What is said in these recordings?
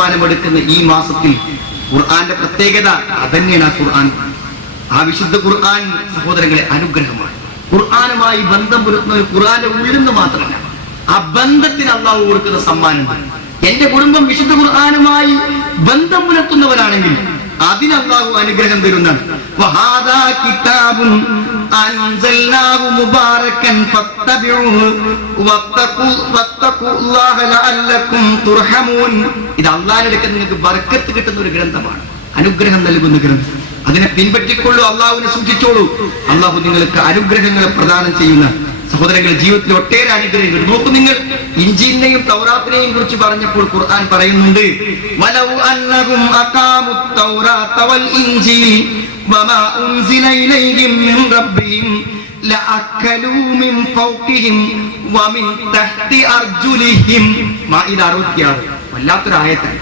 തീരുമാനമെടുക്കുന്ന ഈ മാസത്തിൽ ഖുർആന്റെ പ്രത്യേകത അതന്നെയാണ് ആ ഖുർആൻ. ആ വിശുദ്ധ ഖുർആൻ സഹോദരങ്ങളെ അനുഗ്രഹമാണ്. ഖുർആനുമായി ബന്ധം പുലർത്തുന്ന ഖുർആന്റെ ഉള്ളിൽ നിന്ന് മാത്രമല്ല ആ ബന്ധത്തിന് അള്ളാഹു കൊടുക്കുന്ന സമ്മാനമാണ് എന്റെ കുടുംബം വിശുദ്ധ ഖുർആനുമായി ബന്ധം പുലർത്തുന്നവരാണെങ്കിൽ അതിന് അനുഗ്രഹം തരുന്നതാണ്. ഇത് അള്ളാഹിന്റെ അടുക്കൽ നിങ്ങൾക്ക് ബർക്കത്ത് കിട്ടുന്ന ഒരു ഗ്രന്ഥമാണ്. അനുഗ്രഹം നൽകുന്ന ഗ്രന്ഥം. അതിനെ പിൻപറ്റിക്കൊള്ളൂ അള്ളാഹുവിനെ സൂക്ഷിച്ചോളൂ. അള്ളാഹു നിങ്ങൾക്ക് അനുഗ്രഹങ്ങളെ പ്രദാനം ചെയ്യുന്ന സഹോദരങ്ങൾ ജീവിതത്തിൽ ഒട്ടേറെ അനുഗ്രഹങ്ങൾ നോക്കൂ നിങ്ങൾ ഇഞ്ചിനെയും തൗറാത്തിനെയും കുറിച്ച് പറഞ്ഞപ്പോൾ ഖുർആൻ പറയുന്നുണ്ട് വലൗ അന്നഹും അഖാമുത് തൗറാത്ത വൽ ഇൻജീൽ വമാ ഉൻസില ഇലൈഹിം മിൻ റബ്ബിഹിം ലഅക്കലൂ മിൻ ഫൗഖിഹിം വമിൻ തഹ്തി അർജുലിഹിം. മാഇദ 66 വല്ലാത്തൊരു ആയത്താണ്.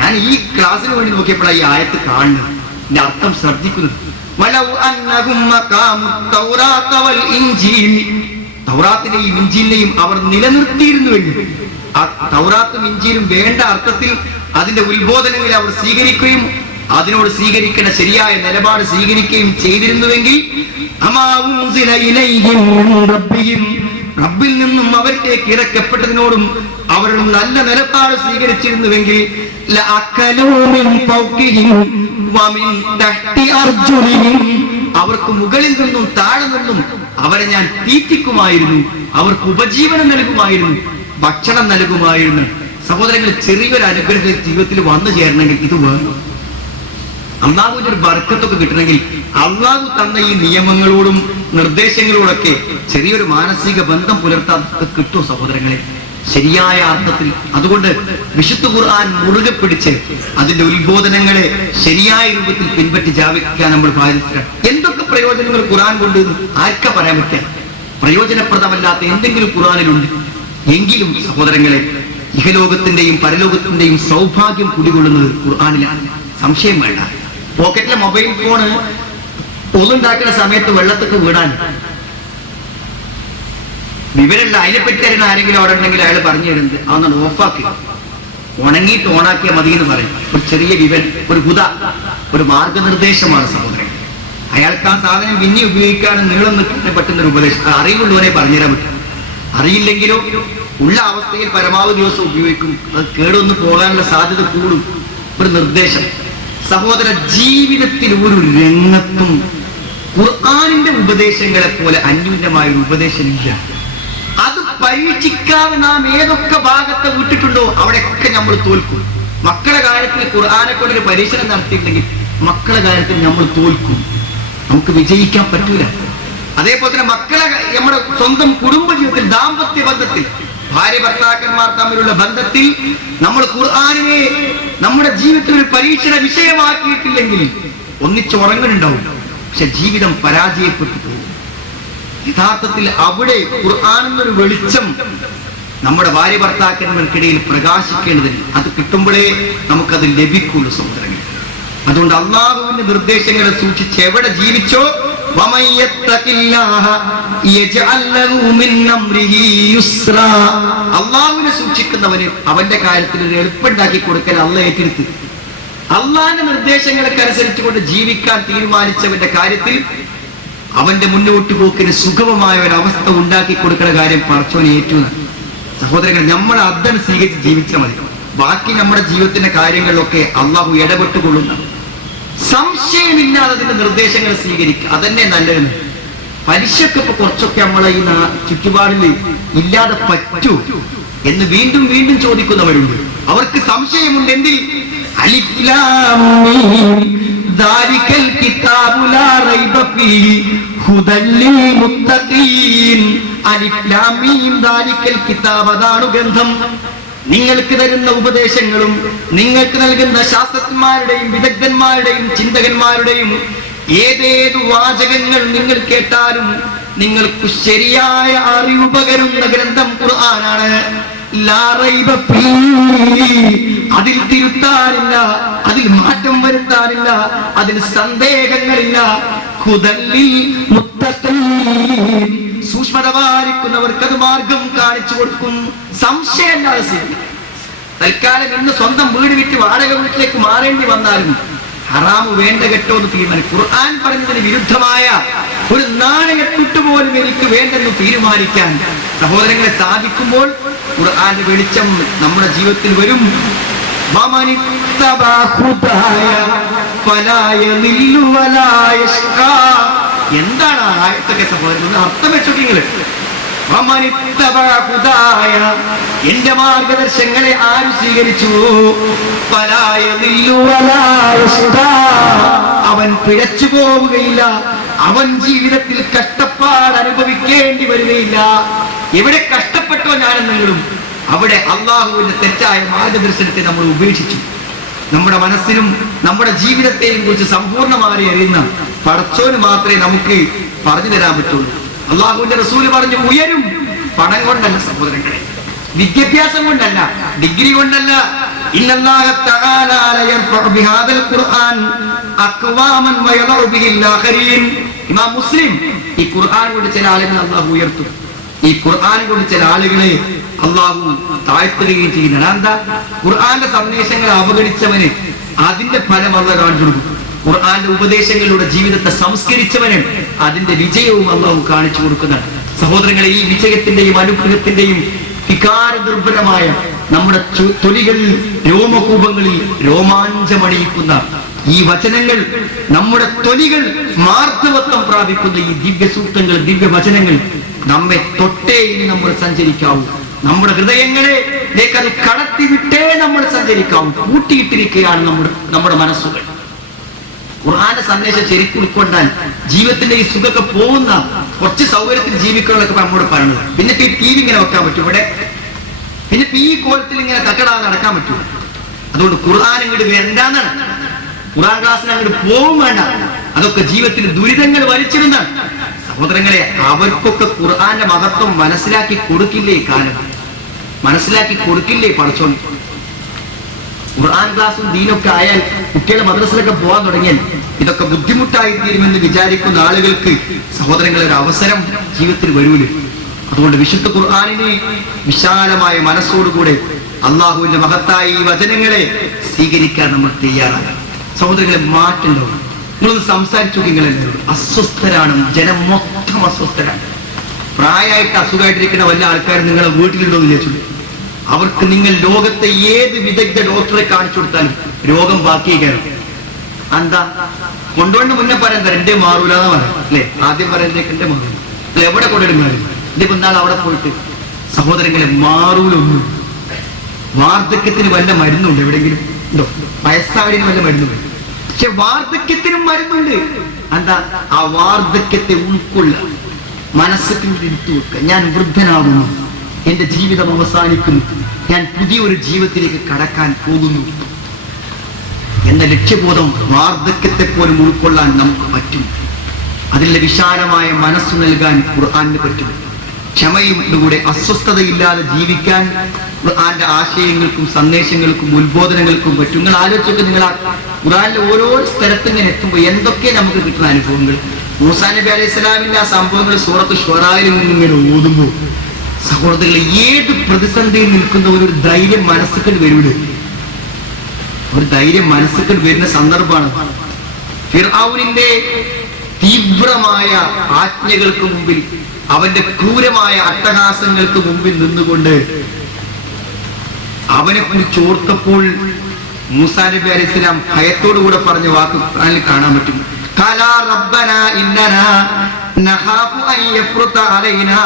ഞാൻ ഈ ക്ലാസ്സിന് വേണ്ടി നോക്കിയപ്പോഴാണ് ഈ ആയത്ത് കാണുന്നത്. ഇതിന്റെ അർത്ഥം ശ്രദ്ധിക്കുന്നത്. ഇഞ്ചിലിനെയും അവർ നിലനിർത്തിയിരുന്നുവെങ്കിൽ ആ തൗറാത്തും ഇഞ്ചിയിലും വേണ്ട അർത്ഥത്തിൽ അതിന്റെ ഉത്ബോധനങ്ങളെ അവർ സ്വീകരിക്കുകയും അതിനോട് സ്വീകരിക്കേണ്ട ശരിയായ നിലപാട് സ്വീകരിക്കുകയും ചെയ്തിരുന്നുവെങ്കിൽ റബ്ബിൽ നിന്നും അവരിലേക്ക് ഇറക്കപ്പെട്ടതിനോടും അവർ നല്ല നിലപാട് സ്വീകരിച്ചിരുന്നുവെങ്കിൽ അവർക്ക് മുകളിൽ നിന്നും താഴെ നിന്നും അവരെ ഞാൻ തീറ്റിക്കുമായിരുന്നു. അവർക്ക് ഉപജീവനം നൽകുമായിരുന്നു. ഭക്ഷണം നൽകുമായിരുന്നു. സഹോദരങ്ങൾ ചെറിയൊരു അനുഗ്രഹം ജീവിതത്തിൽ വന്നു ചേരണമെങ്കിൽ ഇത് വേണം. അള്ളാഹുവിന്റെ ഒരു ബർക്കത്തൊക്കെ കിട്ടണമെങ്കിൽ അള്ളാഹു തന്ന ഈ നിയമങ്ങളോടും നിർദ്ദേശങ്ങളോടൊക്കെ ചെറിയൊരു മാനസിക ബന്ധം പുലർത്താൻ കിട്ടും സഹോദരങ്ങളെ. ശരിയായ അർത്ഥത്തിൽ അതുകൊണ്ട് വിശുദ്ധ ഖുർആൻ മുറുകെ പിടിച്ച് അതിന്റെ ഉത്ബോധനങ്ങളെ ശരിയായ രൂപത്തിൽ പിൻപറ്റി ജാപിക്കാൻ നമ്മൾ ബാധ്യസ്ഥരാണ് എന്തൊക്കെ പ്രയോജനങ്ങൾ ഖുർആൻ കൊണ്ട് ആർക്കാ പറയാൻ പറ്റുക പ്രയോജനപ്രദമല്ലാത്ത എന്തെങ്കിലും ഖുർആാനിലുണ്ട്? എങ്കിലും സഹോദരങ്ങളെ ഇഹലോകത്തിന്റെയും പരലോകത്തിന്റെയും സൗഭാഗ്യം കുടികൊള്ളുന്നത് ഖുർആാനിലാണ്. സംശയം വേണ്ട. പോക്കറ്റിലെ മൊബൈൽ ഫോണ് പൊതുണ്ടാക്കുന്ന സമയത്ത് വെള്ളത്തൊക്കെ വീടാൻ വിവരമില്ല അതിനെപ്പറ്റി തരുന്ന ആരെങ്കിലും അവിടെ ഉണ്ടെങ്കിൽ അയാൾ പറഞ്ഞു തരുന്നത്. അതൊന്നാണ് ഓഫാക്കി. ഉണങ്ങിയിട്ട് ഓണാക്കിയാൽ മതി എന്ന് പറയും. ഒരു ചെറിയ വിവരം ഒരു ഹുത ഒരു മാർഗനിർദ്ദേശമാണ് സഹോദരൻ. അയാൾക്ക് ആ സാധനം പിന്നെ ഉപയോഗിക്കാനും നീളം നിൽക്കാൻ പറ്റുന്ന ഒരു ഉപദേശം. അറിവുള്ളവനെ പറഞ്ഞുതരാൻ പറ്റും. അറിയില്ലെങ്കിലോ? ഉള്ള അവസ്ഥയിൽ പരമാവധി ദിവസം ഉപയോഗിക്കും. അത് കേടൊന്ന് പോകാനുള്ള സാധ്യത കൂടും. ഒരു നിർദ്ദേശം. സഹോദര ജീവിതത്തിൽ ഒരു രംഗത്തും ഖുർആാനിന്റെ ഉപദേശങ്ങളെ പോലെ അന്യൂന്യമായ ഒരു ഉപദേശമില്ല. പരീക്ഷിക്കാതെ നാം ഏതൊക്കെ ഭാഗത്തെ വിട്ടിട്ടുണ്ടോ അവിടെയൊക്കെ നമ്മൾ തോൽക്കും. മക്കളെ കാര്യത്തിൽ ഖുർആാനെ കൊണ്ടൊരു പരീക്ഷണം നടത്തിയിട്ടുണ്ടെങ്കിൽ മക്കളെ കാര്യത്തിൽ നമ്മൾ തോൽക്കും. നമുക്ക് വിജയിക്കാൻ പറ്റൂല. അതേപോലെ തന്നെ മക്കളെ നമ്മുടെ സ്വന്തം കുടുംബ ജീവിതത്തിൽ ദാമ്പത്യ ബന്ധത്തിൽ ഭാര്യ ഭർത്താക്കന്മാർ തമ്മിലുള്ള ബന്ധത്തിൽ നമ്മൾ ഖുർആാനിനെ നമ്മുടെ ജീവിതത്തിൽ ഒരു പരീക്ഷണ വിഷയമാക്കിയിട്ടില്ലെങ്കിൽ ഒന്നിച്ചുറങ്ങുന്നുണ്ടാവും പക്ഷെ ജീവിതം പരാജയപ്പെട്ടു യഥാർത്ഥത്തിൽ അവിടെ ഖുർആൻ എന്നൊരു വെളിച്ചം നമ്മുടെ ഭാര്യ ഭർത്താക്കന്മാർക്കിടയിൽ പ്രകാശിക്കേണ്ടതില്ല അത് കിട്ടുമ്പോഴേ നമുക്കത് ലഭിക്കുള്ളൂ സഹോദരങ്ങൾ അതുകൊണ്ട് അള്ളാഹുവിന്റെ നിർദ്ദേശങ്ങളെ സൂക്ഷിച്ച് എവിടെ ജീവിച്ചോ. അള്ളാഹുവിനെ സൂക്ഷിക്കുന്നവന് അവന്റെ കാര്യത്തിൽ ഒരു എളുപ്പുണ്ടാക്കി കൊടുക്കൽ അള്ള ഏറ്റെടുത്ത് അള്ളാഹിന്റെ നിർദ്ദേശങ്ങൾക്ക് അനുസരിച്ചുകൊണ്ട് ജീവിക്കാൻ തീരുമാനിച്ചവന്റെ കാര്യത്തിൽ അവന്റെ മുന്നോട്ട് പോക്കിന് സുഗമമായ ഒരു അവസ്ഥ ഉണ്ടാക്കി കൊടുക്കുന്ന കാര്യം പറച്ചോനെ ഏറ്റു സഹോദരങ്ങൾ നമ്മൾ അതാണ് സ്വീകരിച്ച് ജീവിച്ചാൽ മതി. ബാക്കി നമ്മുടെ ജീവിതത്തിന്റെ കാര്യങ്ങളിലൊക്കെ അള്ളാഹു ഇടപെട്ടുകൊള്ളുന്ന. സംശയമില്ലാതെ അതിന്റെ നിർദ്ദേശങ്ങൾ സ്വീകരിക്കുക അതന്നെ നല്ലതെന്ന് പലിശക്ക് ഇപ്പൊ കുറച്ചൊക്കെ നമ്മളെ ഈ ചുറ്റുപാടിൽ ഇല്ലാതെ പറ്റൂ എന്ന് വീണ്ടും വീണ്ടും ചോദിക്കുന്നവരുണ്ട്. അവർക്ക് സംശയമുണ്ട് എന്തിൽ അതാണ് ഗ്രന്ഥം നിങ്ങൾക്ക് തരുന്ന ഉപദേശങ്ങളും നിങ്ങൾക്ക് നൽകുന്ന ശാസ്ത്രജ്ഞന്മാരുടെയും വിദഗ്ധന്മാരുടെയും ചിന്തകന്മാരുടെയും ഏതേത് വാചകങ്ങൾ നിങ്ങൾ കേട്ടാലും നിങ്ങൾക്ക് ശരിയായ അറിവ് പകരുന്ന ഗ്രന്ഥം ഖുർആനാണ്. അതിൽ തിരുത്താനില്ല അതിൽ മാറ്റം വരുത്താനില്ല അതിൽ സന്ദേഹങ്ങളില്ല. കുതല്ലിൽ. സൂക്ഷ്മത പാലിക്കുന്നവർക്ക് അത് മാർഗം കാണിച്ചു കൊടുക്കും. സംശയമില്ലാതെ തൽക്കാലം ഇന്ന് സ്വന്തം വീട് വിറ്റ് വാടക വീട്ടിലേക്ക് മാറേണ്ടി വന്നാലും ഹറാമ് വേണ്ട കെട്ടോ എന്ന് തീരുമാനിക്കും. ഖുർആൻ പറഞ്ഞതിന് വിരുദ്ധമായ ഒരു നാണയത്തുട്ട് പോലും എനിക്ക് വേണ്ടെന്ന് തീരുമാനിക്കാൻ സഹോദരങ്ങളെ സാധിക്കുമ്പോൾ ഖുർആന്റെ വെളിച്ചം നമ്മുടെ ജീവിതത്തിൽ വരും. എന്താണ് ആയത്തൊക്കെ സംഭവിക്കുന്നത്? അർത്ഥം വെച്ചോട്ടിങ്ങൾ എന്റെ മാർഗദർശങ്ങളെ ആര് സ്വീകരിച്ചു? അവൻ പിഴച്ചു പോവുകയില്ല. അവൻ ജീവിതത്തിൽ കഷ്ടപ്പാട് അനുഭവിക്കേണ്ടി വരികയില്ല. എവിടെ കഷ്ട ഞാനും ഞാനെന്നെങ്കിലും അവിടെ അള്ളാഹുവിന്റെ തെറ്റായ മാർഗദർശനത്തെ നമ്മൾ ഉപേക്ഷിച്ചു. നമ്മുടെ മനസ്സിനും നമ്മുടെ ജീവിതത്തെയും കുറിച്ച് സമ്പൂർണമായി അറിയുന്ന പടച്ചോന് മാത്രമേ നമുക്ക് പറഞ്ഞു തരാൻ പറ്റുള്ളൂ. അള്ളാഹുവിന്റെ റസൂൽ പറഞ്ഞു ഉയരും പണം കൊണ്ടല്ല സഹോദരങ്ങളെ. വിദ്യാഭ്യാസം കൊണ്ടല്ല ഡിഗ്രി കൊണ്ടല്ല. ഇമാം മുസ്ലിം ഈ ഖുർആൻ കൊണ്ട് ചില ആളുകൾ അള്ളാഹു ഉയർത്തും. ഈ ഖുർആൻ കൊണ്ട് ചില ആളുകളെ അള്ളാഹു താഴ്ത്തുകയും ചെയ്യുന്നത് എന്താ ഖുർആന്റെ സന്ദേശങ്ങൾ അവഗണിച്ചവന് അതിന്റെ ഫലം അള്ള കാണിച്ചു കൊടുക്കും. ഖുർആന്റെ ഉപദേശങ്ങളിലൂടെ ജീവിതത്തെ സംസ്കരിച്ചവന് അതിന്റെ വിജയവും അള്ളാഹു കാണിച്ചു കൊടുക്കുന്നതാണ്. സഹോദരങ്ങളെ ഈ വിജയത്തിന്റെയും അനുഗ്രഹത്തിന്റെയും വികാര ദുർബലമായ നമ്മുടെ തൊലികളിൽ രോമകൂപങ്ങളിൽ രോമാഞ്ചമണിയിക്കുന്ന ഈ വചനങ്ങൾ നമ്മുടെ തൊലികൾ മാർദ്ദവത്വം പ്രാപിക്കുന്ന ഈ ദിവ്യസൂക്തങ്ങൾ ദിവ്യ വചനങ്ങൾ നമ്മെ തൊട്ടേ ഇനി നമ്മൾ സഞ്ചരിക്കാവൂ. നമ്മുടെ ഹൃദയങ്ങളെ അത് കടത്തിവിട്ടേ നമ്മൾ സഞ്ചരിക്കാവൂ. കൂട്ടിയിട്ടിരിക്കുകയാണ് നമ്മുടെ നമ്മുടെ മനസ്സുകൾ. ഖുർആാന്റെ സന്ദേശം ശരിക്കും ഉൾക്കൊണ്ടാൽ ജീവിതത്തിന്റെ ഈ സുഖമൊക്കെ പോകുന്ന കുറച്ച് സൗകര്യത്തിൽ ജീവിക്കണമെന്നൊക്കെ നമ്മോട് പറയുന്നത് പിന്നെ ഈ ടി വി ഇങ്ങനെ വെക്കാൻ പറ്റും ഇവിടെ. പിന്നെ ഈ കോലത്തിൽ ഇങ്ങനെ തക്കടാതെ നടക്കാൻ പറ്റും. അതുകൊണ്ട് ഖുർആൻ ഇങ്ങോട്ട് വേണ്ടാന്നാണ് ഖുർആൻ ക്ലാസ്സിന് അങ്ങോട്ട് പോവും വേണ്ട. അതൊക്കെ ജീവിതത്തിൽ ദുരിതങ്ങൾ വലിച്ചിടുന്നതാണ്. സഹോദരങ്ങളെ അവർക്കൊക്കെ ഖുർആന്റെ മഹത്വം മനസ്സിലാക്കി കൊടുക്കില്ലേ കാലം? മനസ്സിലാക്കി കൊടുക്കില്ലേ പഠിച്ചോണ്ട് ഖുർആൻ ക്ലാസ്സും ദീനൊക്കെ ആയാൽ കുട്ടികളെ മദ്രസിലൊക്കെ പോകാൻ തുടങ്ങിയാൽ ഇതൊക്കെ ബുദ്ധിമുട്ടായി തീരുമെന്ന് വിചാരിക്കുന്ന ആളുകൾക്ക് സഹോദരങ്ങളെ ഒരു അവസരം ജീവിതത്തിൽ വരൂൽ അതുകൊണ്ട് വിശുദ്ധ ഖുർആാനിനെ വിശാലമായ മനസ്സോടുകൂടെ അള്ളാഹുവിന്റെ മഹത്തായ ഈ വചനങ്ങളെ സ്വീകരിക്കാൻ നമ്മൾ തയ്യാറാകാം സഹോദരങ്ങളെ മാറ്റുണ്ടാവും നിങ്ങളൊന്ന് സംസാരിച്ചു നിങ്ങളെല്ലാവരും അസ്വസ്ഥരാണ്. ജനം മൊത്തം അസ്വസ്ഥരാണ്. പ്രായമായിട്ട് അസുഖമായിട്ടിരിക്കുന്ന വല്ല ആൾക്കാരും നിങ്ങളെ വീട്ടിലുണ്ടോ എന്ന് ചോദിച്ചു അവർക്ക് നിങ്ങൾ ലോകത്തെ ഏത് വിദഗ്ധ ഡോക്ടറെ കാണിച്ചു കൊടുത്താലും രോഗം ബാക്കി കയറും എന്താ കൊണ്ടുവന്ന് മുന്നേ പറയാൻ എന്റെ മാറൂല എന്ന് പറയാം. അല്ലെ? ആദ്യം പറയുന്നേക്ക് എന്റെ മാറൂല എവിടെ കൊണ്ടിടുന്നത് ഇതിപ്പോ നാൾ അവിടെ പോയിട്ട് സഹോദരങ്ങളെ മാറൂലൊന്നും വാർദ്ധക്യത്തിന് വല്ല മരുന്നുണ്ട് എവിടെയെങ്കിലും? ഉണ്ടോ? വയസ്സാവരിന് വല്ല മരുന്നുണ്ട്. പക്ഷെ വാർദ്ധക്യത്തിനും മരുന്നുണ്ട്. എന്താ? ആ വാർദ്ധക്യത്തെ ഉൾക്കൊള്ളുക. മനസ്സിൽ ഇരുത്തു വെക്കുക. ഞാൻ വൃദ്ധനാകുന്നു. എന്റെ ജീവിതം അവസാനിക്കുന്നു. ഞാൻ പുതിയൊരു ജീവിതത്തിലേക്ക് കടക്കാൻ പോകുന്നു. എന്ന ലക്ഷ്യബോധം വാർദ്ധക്യത്തെ പോലും ഉൾക്കൊള്ളാൻ നമുക്ക് പറ്റും. അതിലെ വിശാലമായ മനസ്സ് നൽകാൻ ഖുർആാനിന് പറ്റും. ക്ഷമയോടുകൂടെ അസ്വസ്ഥതയില്ലാതെ ജീവിക്കാൻ ഖുർആന്റെ ആശയങ്ങൾക്കും സന്ദേശങ്ങൾക്കും ഉത്ബോധനങ്ങൾക്കും പറ്റും. നിങ്ങൾ ആലോചിച്ചൊക്കെ നിങ്ങൾ ആ ഖുർആനിലെ ഓരോ സ്ഥലത്ത് ഇങ്ങനെ എത്തുമ്പോൾ എന്തൊക്കെ നമുക്ക് കിട്ടുന്ന അനുഭവങ്ങൾ? മൂസാ നബി അലൈഹി സ്വലാമിന്റെ ആ സംഭവങ്ങൾ സൂറത്ത് ഷൊറായിൽ നിന്ന് ഇങ്ങനെ ഓതുമ്പോൾ സഹോദരങ്ങളെ ഏത് പ്രതിസന്ധിയിൽ നിൽക്കുന്ന ഒരു ധൈര്യം മനസ്സിൽ വരൂൽ. ഒരു ധൈര്യം മനസ്സിൽ വരുന്ന സന്ദർഭമാണ്. ഫിർഔനിന്റെ തീവ്രമായ ആജ്ഞകൾക്ക് മുമ്പിൽ അവന്റെ ക്രൂരമായ അട്ടഹാസങ്ങൾക്ക് മുമ്പിൽ നിന്നുകൊണ്ട് അവനെ കുറിച്ച് ചോർത്തപ്പോൾ മൂസാ നബി അലൈഹി സ്വലാം ഭയത്തോടുകൂടെ പറഞ്ഞ വാക്ക് കാണാൻ പറ്റും. "ഖലാ റബ്ബനാ ഇന്നനാ നഖാഫു അൻ യഫ്രുത അലൈനാ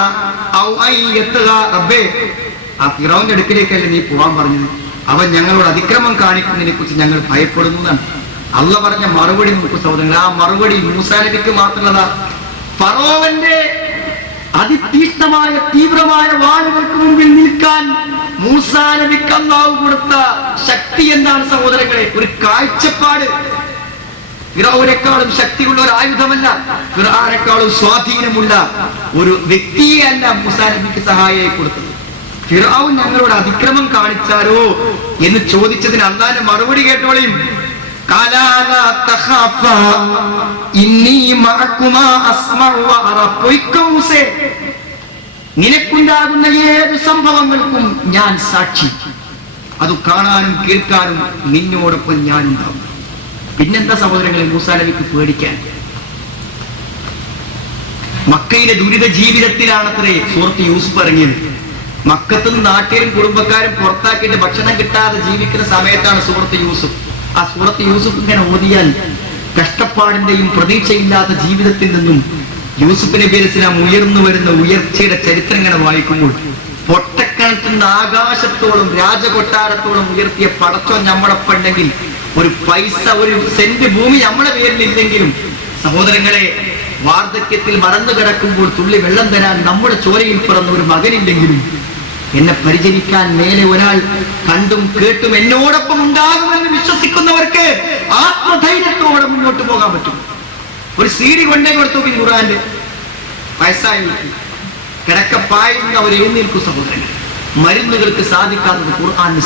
ഔ അൻ യത്ഗാ." റബ്ബേ. ആ അടുക്കിലേക്കല്ലേ നീ പോവാൻ പറഞ്ഞത്? അവൻ ഞങ്ങളോട് അതിക്രമം കാണിക്കുന്നതിനെ കുറിച്ച് ഞങ്ങൾ ഭയപ്പെടുന്നു എന്നാണ്. അള്ള പറഞ്ഞ മറുപടി നോക്കൂ സഹോദരങ്ങൾ ആ മറുപടി മൂസാ മാത്രമല്ല ഫറോവന്റെ അതിതീഷ്ണമായ തീവ്രമായ വാളുകൾക്ക് മുമ്പിൽ നിൽക്കാൻ മൂസാ കൊടുത്ത ശക്തി എന്താണ് സഹോദരങ്ങളെ? ഒരു കാഴ്ചപ്പാട്. ഫിറൗനേക്കാളും ശക്തിയുള്ള ഒരു ആയുധമല്ല ഫിറാനേക്കാളും സ്വാധീനമുള്ള ഒരു വ്യക്തിയെ അല്ല മൂസാ നബിക്ക് സഹായിയായി കൊടുത്തത്. ഫിറൗൻ ഞങ്ങളോട് അതിക്രമം കാണിച്ചാലോ എന്ന് ചോദിച്ചതിന് അള്ളാന്റെ മറുപടി കേട്ടോളയും നിനക്കുണ്ടാകുന്ന ഏത് സംഭവങ്ങൾക്കും ഞാൻ സാക്ഷി. അത് കാണാനും കേൾക്കാനും നിന്നോടൊപ്പം ഞാനുണ്ടാവും. പിന്നെന്താ സഹോദരങ്ങളെ മൂസാ നബിക്ക് പേടിക്കാൻ? മക്കയിലെ ദുരിത ജീവിതത്തിലാണത്രേ സുഹൃത്ത് യൂസുഫ് ഇറങ്ങിയത്. മക്കത്തും നാട്ടിലും കുടുംബക്കാരും പുറത്താക്കിയിട്ട് ഭക്ഷണം കിട്ടാതെ ജീവിക്കുന്ന സമയത്താണ് സുഹൃത്ത് യൂസുഫ്. ആ സൂറത്ത് യൂസുഫ് ഇങ്ങനെ ഓതിയാൽ കഷ്ടപ്പാടിന്റെയും പ്രതീക്ഷയില്ലാത്ത ജീവിതത്തിൽ നിന്നും യൂസുഫ് നബി അലിസ്ലാം ഉയർന്നു വരുന്ന ഉയർച്ചയുടെ ചരിത്രം ഇങ്ങനെ വായിക്കുമ്പോൾ പൊട്ടക്കണക്കിൽ നിന്ന് ആകാശത്തോളം രാജകൊട്ടാരത്തോളം ഉയർത്തിയ പടച്ചോ ഞമ്മളൊപ്പുണ്ടെങ്കിൽ ഒരു പൈസ ഒരു സെന്റ് ഭൂമി നമ്മളെ പേരിലില്ലെങ്കിലും സഹോദരങ്ങളെ വാർദ്ധക്യത്തിൽ മറന്നു കിടക്കുമ്പോൾ തുള്ളി വെള്ളം തരാൻ നമ്മുടെ ചോരയിൽ പിറന്ന ഒരു മകനില്ലെങ്കിലും എന്നെ പരിചരിക്കാൻ മേലെ ഒരാൾ കണ്ടും കേട്ടും എന്നോടൊപ്പം ഉണ്ടാകുമെന്ന് വിശ്വസിക്കുന്നവർക്ക് ആത്മധൈര്യത്തോടെ മുന്നോട്ട് പോകാൻ പറ്റും. ഒരു സീഡി കൊണ്ടേ കൊടുത്തു നോക്കി ഖുറാന്റെ വയസ്സായി. കിടക്കപ്പായുന്ന അവർ എഴുന്നേൽക്കും സഹോദരങ്ങൾ മരുന്നുകൾക്ക് സാധിക്കാത്തത് ഖുർആൻ